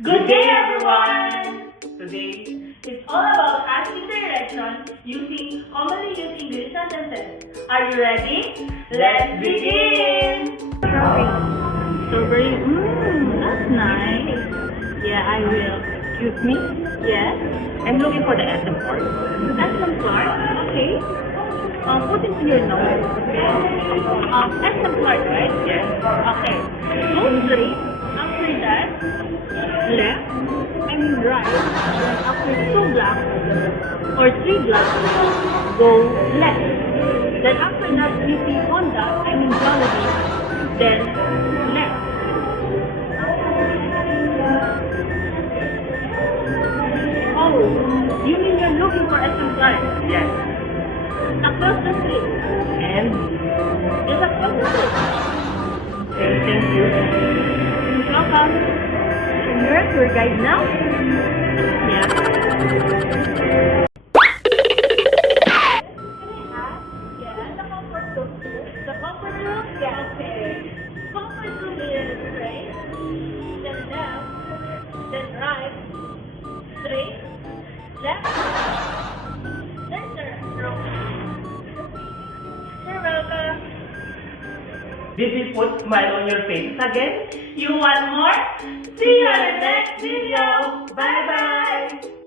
Good day, everyone! Today is all about asking directions using commonly used English sentences. Are you ready? Let's begin! Strawberry, that's nice. Yeah, I will. Excuse me? Yes? I'm looking for the SM part. Exemplar? Okay. Put it in your nose. Exemplar, right? Yes. Okay. Go straight. After that, left. I mean right. Then after 2 blocks or 3 blocks, go left. Then after that, you see Honda, I mean Jollibee. Then left. Oh, you mean you're looking for exemplar? Yes. Across the street. And? Just across the street. Okay, thank you. You're welcome. And you're a tour guide now? Yeah. The comfort room? Yeah. Okay. Comfort room is straight, then left, then right, straight, left, then turn. You're welcome. Did we put smile on your face again? You want more? See you on the next video! Bye-bye!